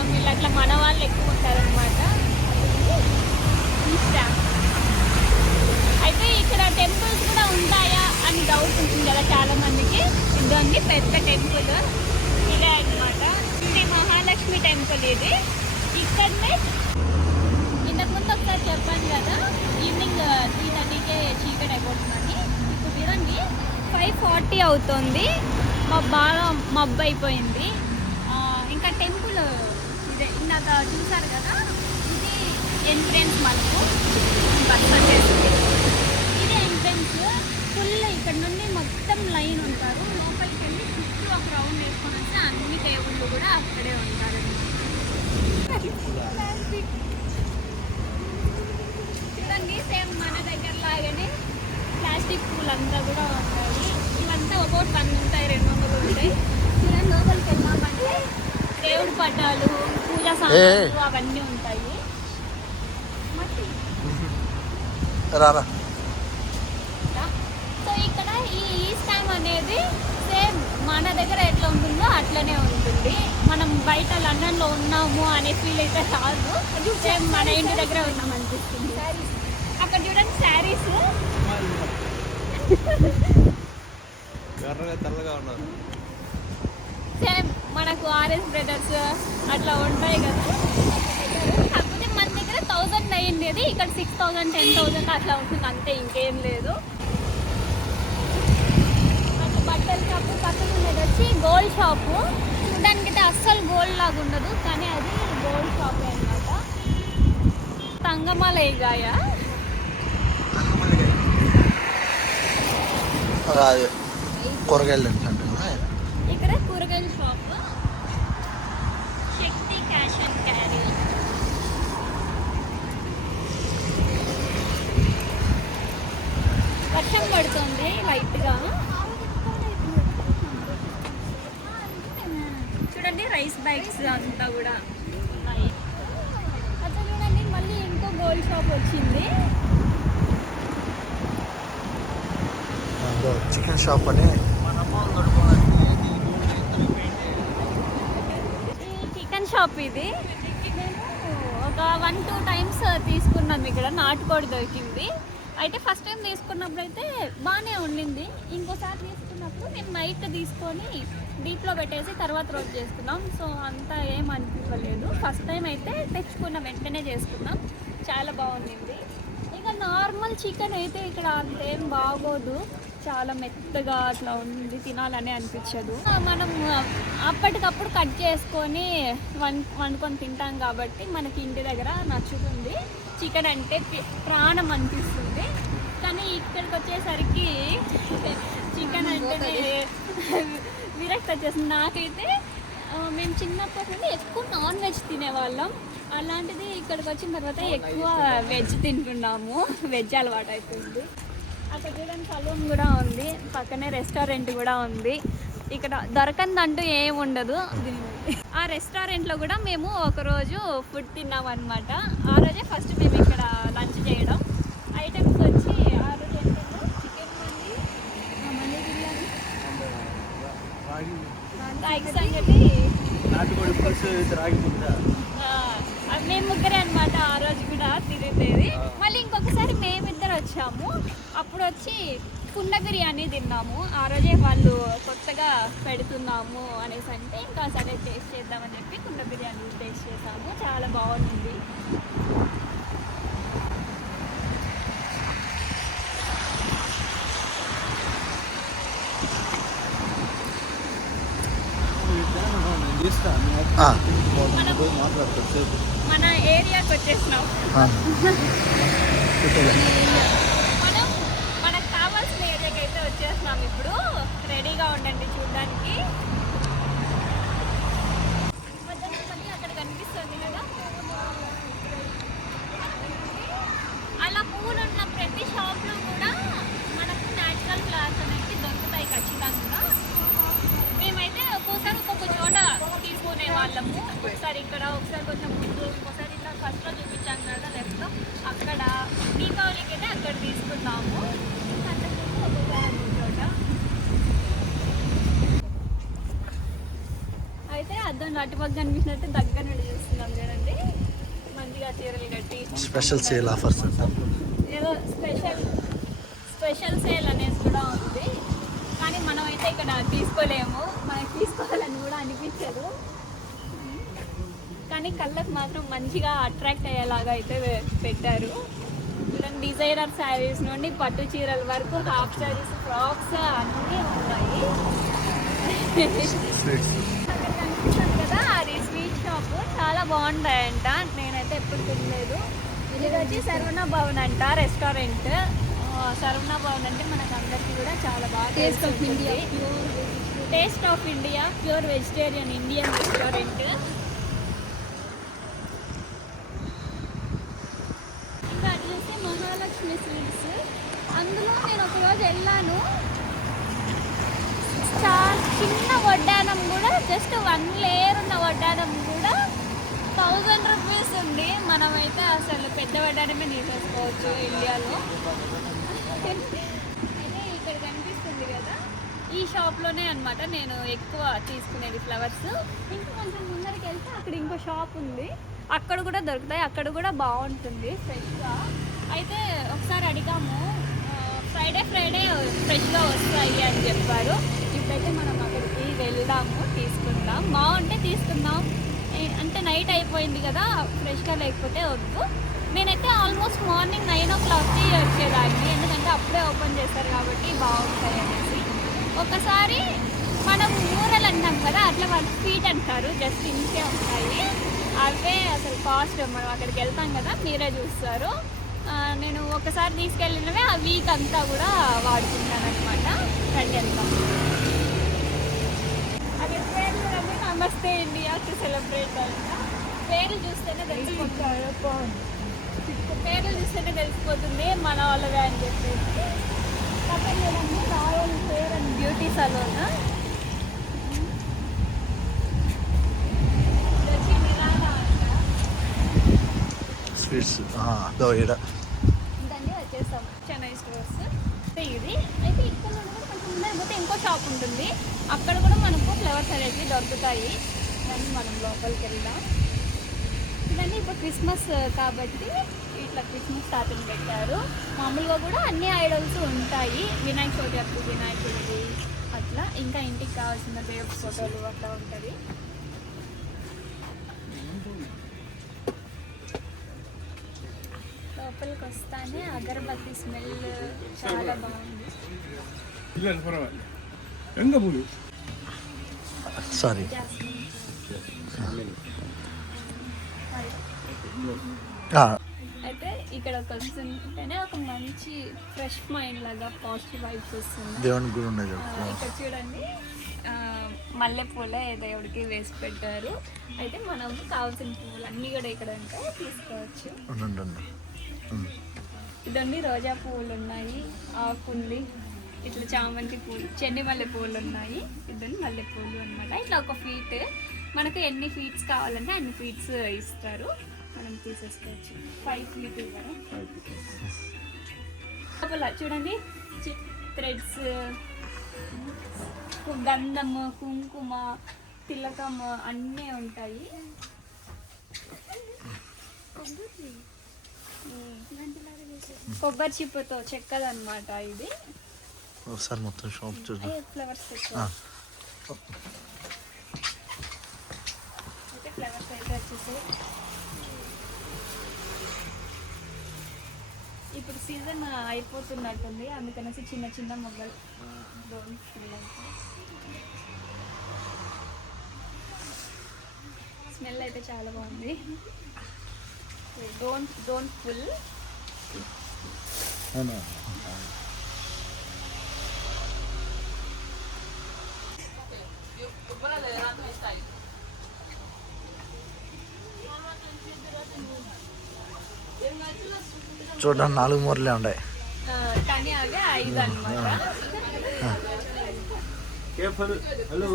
తమిళ్ అట్లా మన వాళ్ళు ఎక్కువ ఉంటారనమాట అయితే ఇక్కడ టెంపుల్స్ కూడా ఉంటాయా అని డౌట్ ఉంటుంది కదా చాలా మందికి ఇదండి పెద్ద టెంపుల్ ఇదే అన్నమాట. ఇది మహాలక్ష్మి టెంపుల్ ఇది. ఇక్కడనే ఇంతకుముందు ఒకసారి చెప్పాను కదా ఈవినింగ్ త్రీ థర్టీకే చీకటి అయిపోతుందని. ఇప్పుడు చూడండి ఫైవ్ ఫార్టీ అవుతుంది. మా బాగా మబ్బు అయిపోయింది. ఇంకా టెంపుల్ ఇందాక చూసారు కదా ఇది ఎంట్రెన్స్ మనకు. బస్ వచ్చేసింది ఇది ఎంట్రెన్స్ ఫుల్ ఇక్కడ నుండి మొత్తం లైన్ ఉంటారు. లోపలికి వెళ్ళి చుట్టూ ఒక రౌండ్ వేసుకొని వస్తే అన్ని టేబుల్ కూడా అక్కడే ఉంటారు. చూడండి సేమ్ మన దగ్గర లాగానే ప్లాస్టిక్ పూలు అంతా కూడా ఉంటాయి. ఇవంతా ఒక్కొక్కటి వంద ఉంటాయి రెండు వందలు ఉంటాయి. చూడండి లోపలికి వెళ్ళామంటే దేవుడి పటాలు సామాన్లు అవన్నీ ఉంటాయి. మట్టి. రారా సో ఇక్కడ ఈ ఈ స్కామ్ అనేది సేమ్ మన దగ్గర ఎట్లా ఉంటుందో అట్లనే ఉంటుంది. మనం బయట లండన్లో ఉన్నాము అనే ఫీల్ అయితే రాదు. సేమ్ మన ఇంటి దగ్గర ఉన్నాం అనిపిస్తుంది. అక్కడ చూడండి శారీస్. ఎర్రగా తెల్లగా ఉన్నారు. సేమ్ మనకు ఆర్ఎస్ బ్రదర్స్ అట్లా ఉంటాయి కదా. కాకపోతే మన దగ్గర థౌజండ్ అయ్యింది ఇక్కడ సిక్స్ థౌజండ్ టెన్ థౌజండ్ అట్లా ఉంటుంది అంతే ఇంకేం లేదు. అట్లా బట్టల షాపు పక్కన ఉండేది వచ్చి గోల్డ్ షాపు చూడడానికి అయితే అస్సలు గోల్డ్ లాగా ఉండదు కానీ అది గోల్డ్ షాపే అన్నమాట. తంగమాల అది కూరగాయలు ఇక్కడ కూరగాయల షాప్ వర్షం పడుతుంది లైట్గా. చూడండి రైస్ బ్యాగ్స్ అంతా కూడా. ఉన్నాయి అట్లా చూడండి మళ్ళీ ఇంకో గోల్డ్ షాప్ వచ్చింది. చికెన్ షాప్ అని. ఈ చికెన్ షాప్ ఇది. మేము ఒక వన్ టూ టైమ్స్ తీసుకున్నాం ఇక్కడ నాటుకోడి దొరికింది. అయితే ఫస్ట్ టైం తీసుకున్నప్పుడు అయితే బాగానే ఉండింది. ఇంకోసారి తీసుకున్నప్పుడు మేము నైట్ తీసుకొని డీప్లో పెట్టేసి తర్వాత రోజు చేసుకున్నాం. సో అంతా ఏం అనిపించలేదు ఫస్ట్ టైం అయితే తెచ్చుకున్న వెంటనే చేసుకున్నాం. చాలా బాగుండింది. ఇక నార్మల్ చికెన్ అయితే ఇక్కడ అంతేం బాగోదు. చాలా మెత్తగా అట్లా ఉంది తినాలని అనిపించదు. మనం అప్పటికప్పుడు కట్ చేసుకొని వం వండుకొని తింటాం కాబట్టి మనకి ఇంటి దగ్గర నచ్చుతుంది. చికెన్ అంటే ప్రాణం అనిపిస్తుంది. కానీ ఇక్కడికి వచ్చేసరికి చికెన్ అంటేనే విరక్తి వచ్చేసింది నాకైతే మేము చిన్నప్పటి నుండి ఎక్కువ నాన్ వెజ్ తినేవాళ్ళం. అలాంటిది ఇక్కడికి వచ్చిన తర్వాత ఎక్కువ వెజ్ తింటున్నాము. వెజ్ అలవాటు అయిపోయింది అక్కడ చూడండి సలూన్ కూడా ఉంది. పక్కనే రెస్టారెంట్ కూడా ఉంది. ఇక్కడ దొరకందంటూ ఏం ఉండదు. ఆ రెస్టారెంట్లో కూడా మేము ఒకరోజు ఫుడ్ తిన్నాం అనమాట ఆ రోజే ఫస్ట్ మేము ఇక్కడ లంచ్ చేయడం ఐటమ్స్ వచ్చి ఆ రోజు ఏంటంటే చికెన్ మండి ఆ, మండి బిర్యానీ రాగి సంగటి నాటుకోడి పులుసు రాగి ముద్ద ఆ, అది మేము ముగ్గురే అనమాట ఆ రోజు కూడా తిరిగేది మళ్ళీ ఇంకొకసారి మేమిద్దరు వచ్చాము అప్పుడు వచ్చి కుండ బిర్యానీ తిన్నాము ఆ రోజే వాళ్ళు కొత్తగా పెడుతున్నాము అనేసి అంటే ఇంకా సరే టేస్ట్ చేద్దామని చెప్పి కుండ బిర్యానీ టేస్ట్ చేసాము. చాలా బాగుంది. మన ఏరియాకి వచ్చేసినాం ఆ. మనం మనకు కావాల్సిన ఏరియాకి అయితే వచ్చేస్తున్నాం ఇప్పుడు రెడీగా ఉండండి చూడడానికి మధ్యలో మళ్ళీ అక్కడ కనిపిస్తుంది కదా అలా పూలు ఉన్న ప్రతి షాప్లో కూడా మనకు న్యాచురల్ ఫ్లవర్స్ అనేవి దొరుకుతాయి ఖచ్చితంగా మేమైతే ఒక్కోసారి ఒక్కొక్క చోట తీసుకునే వాళ్ళము ఒకసారి ఇక్కడ ఒకసారి కొంచెం ముందు ఒకసారి ఇలా ఫస్ట్లో చూపించాం కదా లెఫ్ట్లో. అక్కడ దీపావళికి అయితే అక్కడ తీసుకున్నాము అంతకుముందు ఒక్కొక్క చోట అయితే అద్దం అటుపక్క కనిపించినట్టు దగ్గర నుండి చూస్తున్నాం చూడండి మంచిగా చీరలు కట్టి స్పెషల్ సేల్ ఆఫర్స్ ఏదో స్పెషల్ స్పెషల్ సేల్ అనేసి కూడా ఉంది. కానీ మనం అయితే ఇక్కడ తీసుకోలేము. మనకి తీసుకోవాలని కూడా అనిపించదు. కానీ కళ్ళకు మాత్రం మంచిగా అట్రాక్ట్ అయ్యేలాగా అయితే పెట్టారు. చూడండి డిజైనర్ శారీస్ నుండి పట్టు చీరల వరకు హాఫ్ శారీస్ ఫ్రాక్స్ అన్నీ ఉన్నాయి. అక్కడ కనిపిస్తుంది కదా అది స్వీట్ షాప్ చాలా బాగుంటాయంట. నేనైతే ఎప్పుడు తినలేదు. ఇది వచ్చి సర్వణ భవన్ అంట రెస్టారెంట్ సర్వణ భవన్ అంటే మనకు అందరికీ కూడా చాలా బాగా taste of India taste of India pure vegetarian Indian restaurant ఇంకా అది చూసి మహాలక్ష్మి స్వీట్స్ అందులో నేను ఒకరోజు వెళ్ళాను చాలా చిన్న వడ్డానం కూడా జస్ట్ వన్ లేయర్ ఉన్న వడ్డానం కూడా థౌజండ్ రూపీస్ ఉంది. మనమైతే అసలు పెద్ద వడ్డానమే తీసేసుకోవచ్చు ఇండియాలో. అయితే ఇక్కడ కనిపిస్తుంది కదా ఈ షాప్లోనే అనమాట నేను ఎక్కువ తీసుకునేది ఫ్లవర్స్ ఇంకా కొంచెం ముందరికి వెళ్తే అక్కడ ఇంకో షాప్ ఉంది. అక్కడ కూడా దొరుకుతాయి. అక్కడ కూడా బాగుంటుంది ఫ్రెష్గా. అయితే ఒకసారి అడిగాము ఫ్రైడే ఫ్రైడే ఫ్రెష్గా వస్తాయి అని చెప్పారు. ఇప్పుడైతే మనం అక్కడికి వెళ్దాము తీసుకుందాం. బాగుంటే తీసుకుందాం. అంటే నైట్ అయిపోయింది కదా ఫ్రెష్గా లేకపోతే వద్దు. నేనైతే ఆల్మోస్ట్ మార్నింగ్ నైన్ ఓ క్లాక్కి వచ్చేదాన్ని. ఎందుకంటే అప్పుడే ఓపెన్ చేస్తారు కాబట్టి బాగుంటాయి అనేసి. ఒకసారి మనం ఊరలు అంటాం కదా అట్లా వాళ్ళు ఫీట్ అంటారు. జస్ట్ ఇంకే ఉంటాయి. అవే అసలు కాస్ట్. మనం అక్కడికి వెళ్తాం కదా మీరే చూస్తారు. నేను ఒకసారి తీసుకెళ్ళినవే ఆ వీక్ అంతా కూడా వాడుకుంటాను అనమాట రండి వెళ్తాం అది పేరు చూడండి నమస్తే ఇండియా టు సెలబ్రేట్ అంట పేరు చూస్తేనే తెలిసిపోతుంది. పేర్లు చూస్తేనే తెలిసిపోతుంది మన వాళ్ళవే అని చెప్పేసి royal fair and beauty salon sweets దో వచ్చేసాం చెన్నై స్టోర్స్. అయితే ఇది. అయితే ఇక్కడ నుండి కొంచెం ముందర పోతే ఇంకో షాప్ ఉంటుంది. అక్కడ కూడా మనకు ఫ్లవర్స్ అనేవి దొరుకుతాయి. దాన్ని మనం లోపలికి వెళ్దాం. ఇవన్నీ ఇప్పుడు క్రిస్మస్ కాబట్టి ఇట్లా క్రిస్మస్ తాతని పెట్టారు. మామూలుగా కూడా అన్ని ఐడల్స్ ఉంటాయి. వినాయక చవితి అప్పుడు వినాయకుడిది అట్లా. ఇంకా ఇంటికి కావాల్సిన దేవుడి ఫోటోలు అట్లా ఉంటుంది లోపలికి వస్తానే అగరబత్తి స్మెల్ చాలా బాగుంది. எங்க போகுது సారీ జాస్మిన్ అయితే ఇక్కడ వస్తుంటేనే ఒక మంచి ఫ్రెష్ మైండ్ లాగా పాజిటివ్ వైబ్స్ వస్తుంది దేవుని గుడి ఉండేది ఆ, ఇక్కడ చూడండి ఆ, మల్లెపూల దేవుడికి వేసి పెట్టారు అయితే మనం కావాల్సిన పువ్వులు అన్నీ కూడా ఇక్కడ ఉంటాయి తీసుకోవచ్చు ఉండండి ఉండండి. ఉమ్. ఇదండి రోజా పువ్వులు ఉన్నాయి ఆకుంది ఇట్లా చామంతి పూలు చెండి మల్లె పూలు ఉన్నాయి. ఇదండి మల్లె పూలు అనమాట ఇట్లా ఒక ఫీట్ మనకు ఎన్ని ఫీట్స్ కావాలంటే అన్ని ఫీట్స్ ఇస్తారు. మనం తీసేసుకోవచ్చు. ఫైవ్ ఫీట్ లోపల చూడండి థ్రెడ్స్ గంధము కుంకుమ తిలకం అన్నీ ఉంటాయి. కొబ్బరి చిప్పతో చెక్కదన్నమాట ఇది. ఒకసారి మొత్తం షాప్ చూద్దాం ఫ్లవర్స్ ఆ. అయితే ఫ్లవర్స్ అయితే వచ్చేసి ఇప్పుడు సీజన్ అయిపోతున్నట్టుంది అందుకనేసి చిన్న చిన్న మొగ్గలు స్మెల్ అయితే చాలా బాగుంది. డోంట్ డోంట్ ఫుల్ చూడండి నాలుగు మూరలే ఉన్నాయి హలో.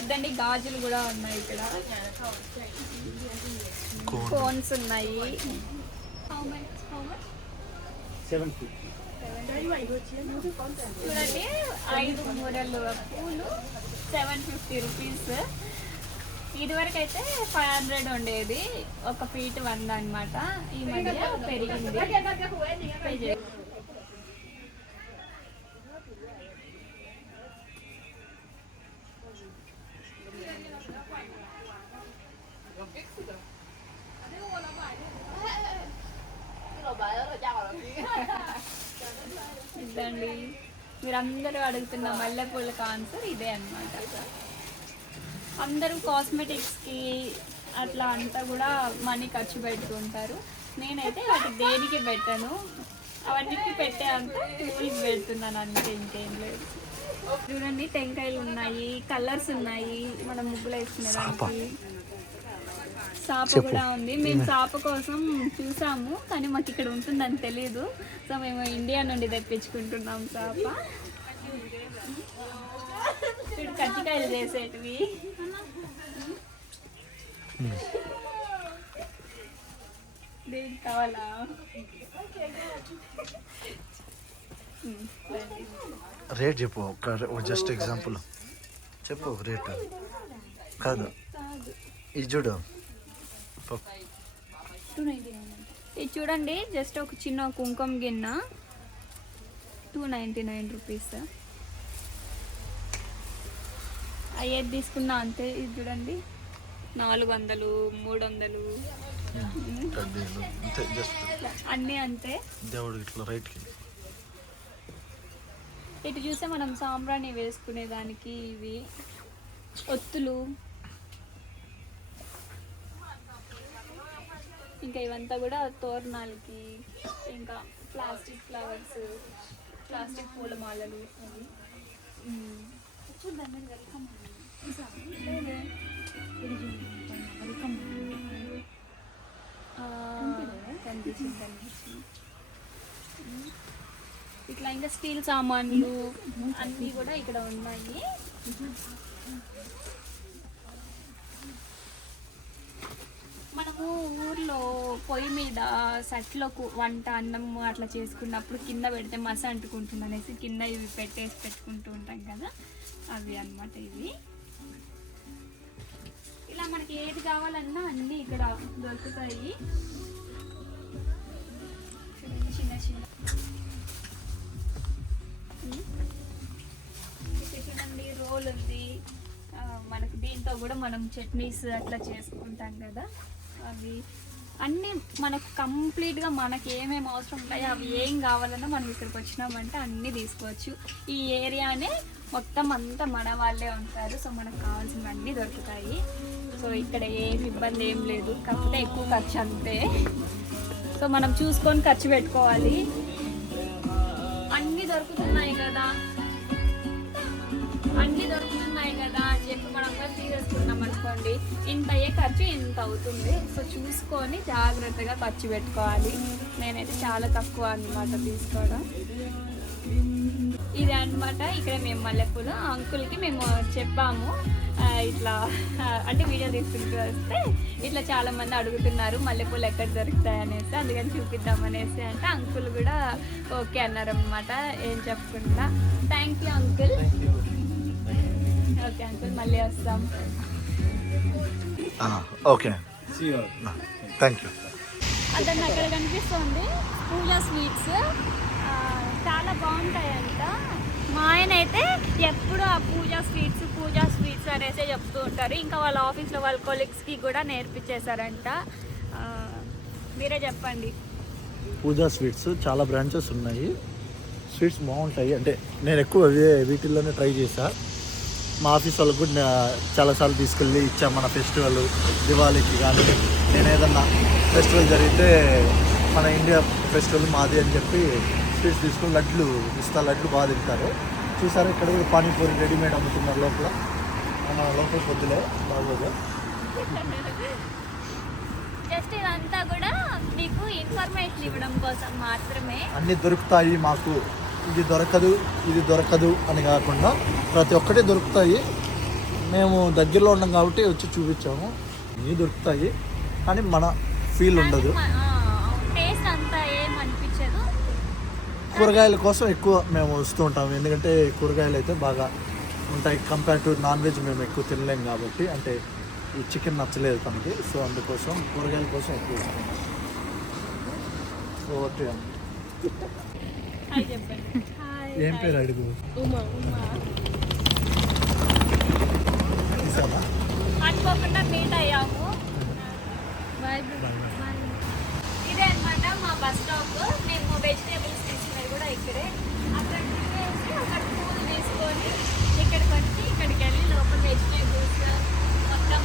ఇదండి గాజులు కూడా ఉన్నాయి ఇక్కడ. కోన్స్ ఉన్నాయి. చూడండి ఐదు మూరలు పూలు సెవెన్ ఫిఫ్టీ రూపీస్ ఇదివరకు అయితే ఫైవ్ హండ్రెడ్ ఉండేది. ఒక ఫీట్ వంద అన్నమాట. ఈ మధ్య పెరిగింది. ఇదండి. మీరందరూ అడుగుతున్న మల్లెపూల ఆన్సర్ ఇదే అన్నమాట. అందరూ కాస్మెటిక్స్కి అట్లా అంతా కూడా మనీ ఖర్చు పెడుతుంటారు. నేనైతే వాటి దేనికి పెట్టను. అవన్నిటికి పెట్టే అంత టూల్కి పెడుతున్నాను. అంతే ఇంకేం లేదు. చూడండి టెంకాయలు ఉన్నాయి కలర్స్ ఉన్నాయి. మనం ముగ్గులు వేసుకునే దానికి చాప చెప్పు. కూడా ఉంది. మేము చాప కోసం చూసాము కానీ మాకు ఇక్కడ ఉంటుందని తెలియదు సో మేము ఇండియా నుండి తెప్పించుకుంటున్నాం చాప చూడు కజ్జికాయలు చేసేటివి కావాలా. రేట్ చెప్పు ఒక జస్ట్ ఎగ్జాంపుల్. చెప్పు రేట్. కాదు. ఇది చూడు. ఇది చూడండి జస్ట్ ఒక చిన్న కుంకుమ గిన్నె. టూ నైంటీ నైన్ రూపీస్ అయ్యేది తీసుకున్నా అంతే ఇది చూడండి. నాలుగు వందలు మూడు వందలు కడ్డీలు అంతే జస్ట్ అన్నీ అంతే. దేవుడికి ఇట్లా రైట్కి ఇటు చూస్తే మనం సాంబ్రాణి వేసుకునే దానికి ఇవి. ఒత్తులు. ఇంకా ఇవంతా కూడా తోరణాలకి ఇంకా ప్లాస్టిక్ ఫ్లవర్స్ ప్లాస్టిక్ పూలమాలలు అవి. వెల్కమ్. ఇట్లా ఇంకా స్టీల్ సామాన్లు అన్నీ కూడా ఇక్కడ ఉన్నాయి. మనము ఊర్లో పొయ్యి మీద సట్లో వంట అన్నం అట్లా చేసుకున్నప్పుడు కింద పెడితే మస అంటుకుంటుంది అనేసి కింద ఇవి పెట్టేసి పెట్టుకుంటూ ఉంటాం కదా. అవి అన్నమాట ఇవి. మనకి ఏది కావాలన్నా అన్నీ ఇక్కడ దొరుకుతాయి. చిన్న చిన్న. చికెన్ ఉంది రోల్ ఉంది. మనకు దీంతో కూడా మనం చట్నీస్ అట్లా చేసుకుంటాం కదా. అవి అన్నీ మనకు కంప్లీట్గా మనకి ఏమేమి అవసరం ఉంటాయో అవి ఏం కావాలన్నా మనం ఇక్కడికి వచ్చినామంటే అన్నీ తీసుకోవచ్చు. ఈ ఏరియానే మొత్తం అంతా మన వాళ్ళే ఉంటారు. సో మనకు కావాల్సినవన్నీ దొరుకుతాయి. సో ఇక్కడ ఏమి ఇబ్బంది ఏం లేదు. కాకపోతే ఎక్కువ ఖర్చు అంతే. సో మనం చూసుకొని ఖర్చు పెట్టుకోవాలి. అన్నీ దొరుకుతున్నాయి కదా. అన్నీ దొరుకుతున్నాయి కదా అని చెప్పి మనం కూడా తీసేసుకున్నాం అనుకోండి. ఇంత అయ్యే ఖర్చు ఇంత అవుతుంది. సో చూసుకొని జాగ్రత్తగా ఖర్చు పెట్టుకోవాలి. నేనైతే చాలా తక్కువ అన్నమాట తీసుకోవడం. ఇది అన్నమాట. ఇక్కడ మేము మల్లెపూలు. అంకుల్కి మేము చెప్పాము. ఇట్లా అంటే వీడియో తీసుకుంటూ వస్తే ఇట్లా చాలా మంది అడుగుతున్నారు మల్లెపూలు ఎక్కడ దొరుకుతాయి అనేసి. అందుకని చూపిద్దాం అనేసి అంటే అంకుల్ కూడా ఓకే అన్నారు అనమాట ఏం చెప్పకుండా. Thank you uncle okay uncle మళ్ళీ వస్తాం. ఓకే. థ్యాంక్ యూ అతను అక్కడ కనిపిస్తుంది. పూజా స్వీట్స్. చాలా బాగుంటాయంట. మా ఆయన అయితే ఎప్పుడు ఆ పూజా స్వీట్స్ పూజా స్వీట్స్ అనేసి చెప్తూ ఉంటారు. ఇంకా వాళ్ళ ఆఫీస్లో వాళ్ళ కొలీగ్స్కి కూడా నేర్పించేశారంట. మీరే చెప్పండి. పూజా స్వీట్స్ చాలా బ్రాంచెస్ ఉన్నాయి. స్వీట్స్ బాగుంటాయి. అంటే నేను ఎక్కువ వీటిల్లోనే ట్రై చేశా. మా ఆఫీస్ వాళ్ళకు కూడా చాలాసార్లు తీసుకెళ్ళి ఇచ్చాం మన ఫెస్టివల్ దివాళీకి కానీ. నేను ఏదన్నా ఫెస్టివల్ జరిగితే మన ఇండియా ఫెస్టివల్ మాది అని చెప్పి స్వీట్స్ తీసుకొని లడ్లు ఇస్తా లడ్లు బాగా తింటారు. చూసారా ఇక్కడ కూడా పానీపూరి రెడీమేడ్ అమ్ముతున్నారు లోపల. మన లోపల పొద్దులే బాగోదు. జస్ట్ ఇదంతా కూడా మీకు ఇన్ఫర్మేషన్ ఇవ్వడం కోసం మాత్రమే. అన్నీ దొరుకుతాయి మాకు. ఇది దొరకదు ఇది దొరకదు అని కాకుండా ప్రతి ఒక్కటి దొరుకుతాయి. మేము దగ్గరలో ఉన్నాం కాబట్టి వచ్చి చూపించాము. అన్నీ దొరుకుతాయి. కానీ మన ఫీల్ ఉండదు టేస్ట్ అంతా ఏం అనిపించదు కూరగాయల కోసం ఎక్కువ మేము వస్తూ ఉంటాం. ఎందుకంటే కూరగాయలు అయితే బాగా ఉంటాయి. కంపేర్ టు నాన్ వెజ్ మేము ఎక్కువ తినలేం కాబట్టి అంటే ఈ చికెన్ నచ్చలేదు తనకి. సో అందుకోసం కూరగాయల కోసం ఎక్కువ వస్తాం సో ఓకే ఏం పేరు అడుగు? అనుకోకుండా మీట్ అయ్యాము. ఇదే అన్నమాట మా బస్ స్టాప్. మేము కూడా ఇక్కడే. అక్కడ దిగేసి అక్కడ పూలు తీసుకొని ఇక్కడికి వచ్చి ఇక్కడికి వెళ్ళి లోపల వెజిటేబుల్స్ మొత్తం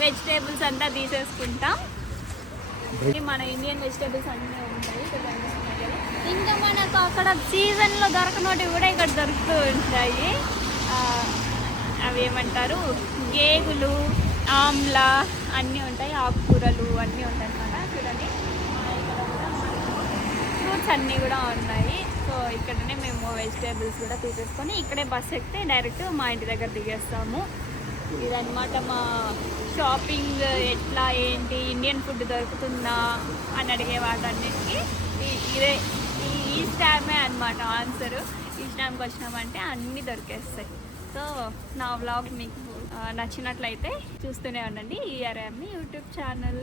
వెజిటేబుల్స్ అంతా తీసేసుకుంటాం. మన ఇండియన్ వెజిటేబుల్స్ అన్నీ ఉంటాయి. ఇంకా మనకు అక్కడ సీజన్లో దొరకనోటివి కూడా ఇక్కడ దొరుకుతూ ఉంటాయి. అవి ఏమంటారు? గేగులు ఆమ్లా అన్నీ ఉంటాయి. ఆకుకూరలు అన్నీ ఉంటాయి అన్నమాట చూడండి ఆ, ఇక్కడ కూడా ఫ్రూట్స్ అన్నీ కూడా ఉన్నాయి. సో ఇక్కడనే మేము వెజిటేబుల్స్ కూడా తీసేసుకొని ఇక్కడే బస్ ఎక్కితే డైరెక్ట్ మా ఇంటి దగ్గర దిగేస్తాము. ఇదనమాట మా షాపింగ్ ఎట్లా ఏంటి ఇండియన్ ఫుడ్ దొరుకుతుందా అని అడిగే వాటన్నిటికీ ఇదే ఈ ఈ స్టామే అనమాట ఆన్సర్ ఈ స్టామ్కి వచ్చినామంటే అన్నీ దొరికేస్తాయి. సో నా వ్లాగ్ మీకు నచ్చినట్లయితే చూస్తూనే ఉండండి ఈ యూట్యూబ్ ఛానల్.